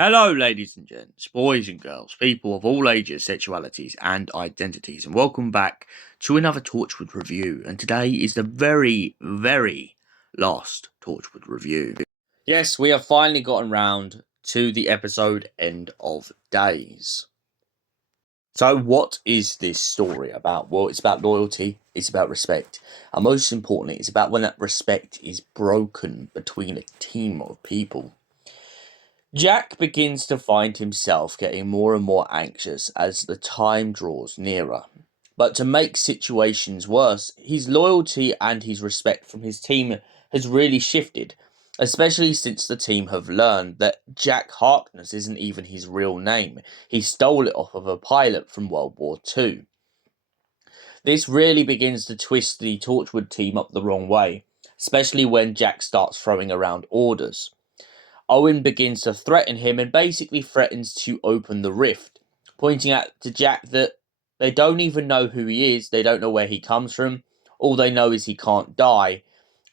Hello, ladies and gents, boys and girls, people of all ages, sexualities, and identities, and welcome back to another Torchwood review. And today is the very last Torchwood review. Yes, we have finally gotten round to the episode End of Days. So, what is this story about? Well, it's about loyalty, it's about respect, and most importantly, it's about when that respect is broken between a team of people. Jack begins to find himself getting more and more anxious as the time draws nearer. But to make situations worse, his loyalty and his respect from his team has really shifted, especially since the team have learned that Jack Harkness isn't even his real name. He stole it off of a pilot from World War II. This really begins to twist the Torchwood team up the wrong way, especially when Jack starts throwing around orders. Owen begins to threaten him and basically threatens to open the rift, pointing out to Jack that they don't even know who he is, they don't know where he comes from, all they know is he can't die,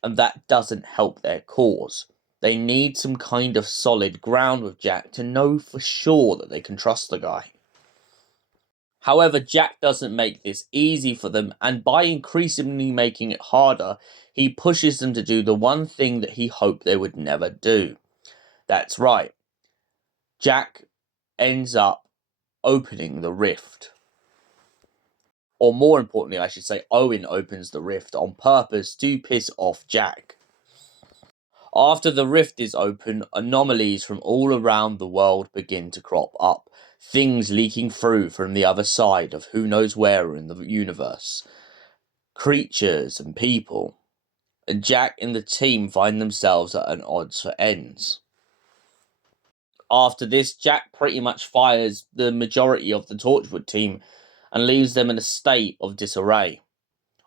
and that doesn't help their cause. They need some kind of solid ground with Jack to know for sure that they can trust the guy. However, Jack doesn't make this easy for them, and by increasingly making it harder, he pushes them to do the one thing that he hoped they would never do. That's right. Jack ends up opening the rift. Or more importantly, I should say, Owen opens the rift on purpose to piss off Jack. After the rift is open, anomalies from all around the world begin to crop up. Things leaking through from the other side of who knows where in the universe. Creatures and people. And Jack and the team find themselves at an odds for ends. After this, Jack pretty much fires the majority of the Torchwood team and leaves them in a state of disarray.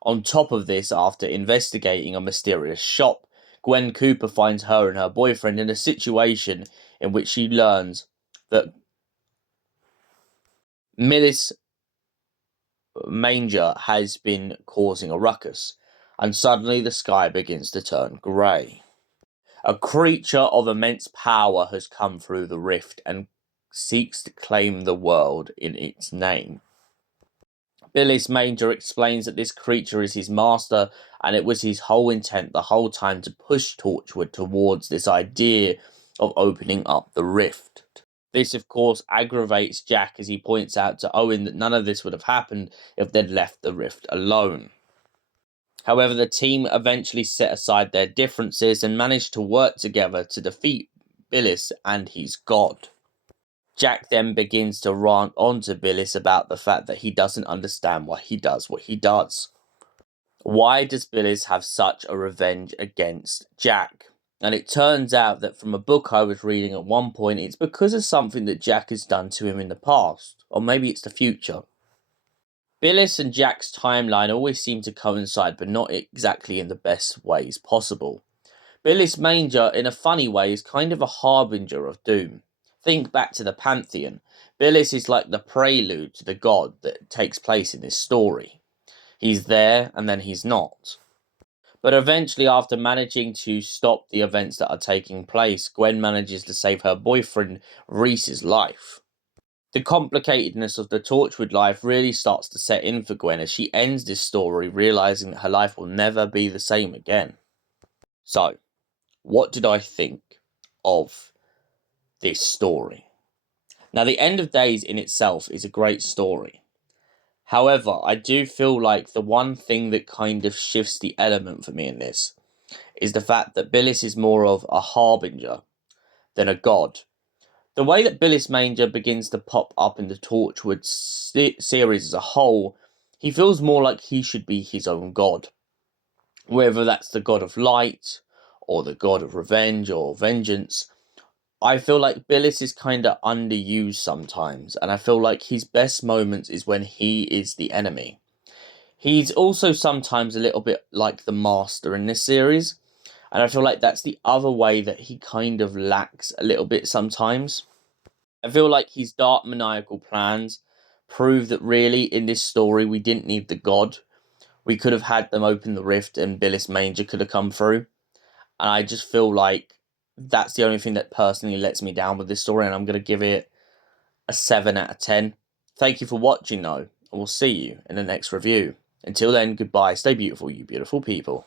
On top of this, after investigating a mysterious shop, Gwen Cooper finds her and her boyfriend in a situation in which she learns that Millis Manger has been causing a ruckus, and suddenly the sky begins to turn grey. A creature of immense power has come through the rift and seeks to claim the world in its name. Billis Manger explains that this creature is his master, and it was his whole intent the whole time to push Torchwood towards this idea of opening up the rift. This, of course, aggravates Jack as he points out to Owen that none of this would have happened if they'd left the rift alone. However, the team eventually set aside their differences and managed to work together to defeat Billis and his god. Jack then begins to rant on to Billis about the fact that he doesn't understand why he does what he does. Why does Billis have such a revenge against Jack? And it turns out that from a book I was reading at one point, it's because of something that Jack has done to him in the past. Or maybe it's the future. Billis and Jack's timeline always seem to coincide, but not exactly in the best ways possible. Billis Manger, in a funny way, is kind of a harbinger of doom. Think back to the Pantheon. Billis is like the prelude to the god that takes place in this story. He's there, and then he's not. But eventually, after managing to stop the events that are taking place, Gwen manages to save her boyfriend Reese's life. The complicatedness of the Torchwood life really starts to set in for Gwen as she ends this story realising that her life will never be the same again. So, what did I think of this story? Now, The End of Days in itself is a great story. However, I do feel like the one thing that kind of shifts the element for me in this is the fact that Billis is more of a harbinger than a god. The way that Billis Manger begins to pop up in the Torchwood series as a whole, he feels more like he should be his own god. Whether that's the god of light, or the god of revenge or vengeance, I feel like Billis is kind of underused sometimes, and I feel like his best moments is when he is the enemy. He's also sometimes a little bit like the Master in this series, and I feel like that's the other way that he kind of lacks a little bit sometimes. I feel like his dark maniacal plans prove that really in this story we didn't need the god. We could have had them open the rift and Billis Manger could have come through. And I just feel like that's the only thing that personally lets me down with this story, and I'm going to give it a 7 out of 10. Thank you for watching, though, and we'll see you in the next review. Until then, goodbye, stay beautiful, you beautiful people.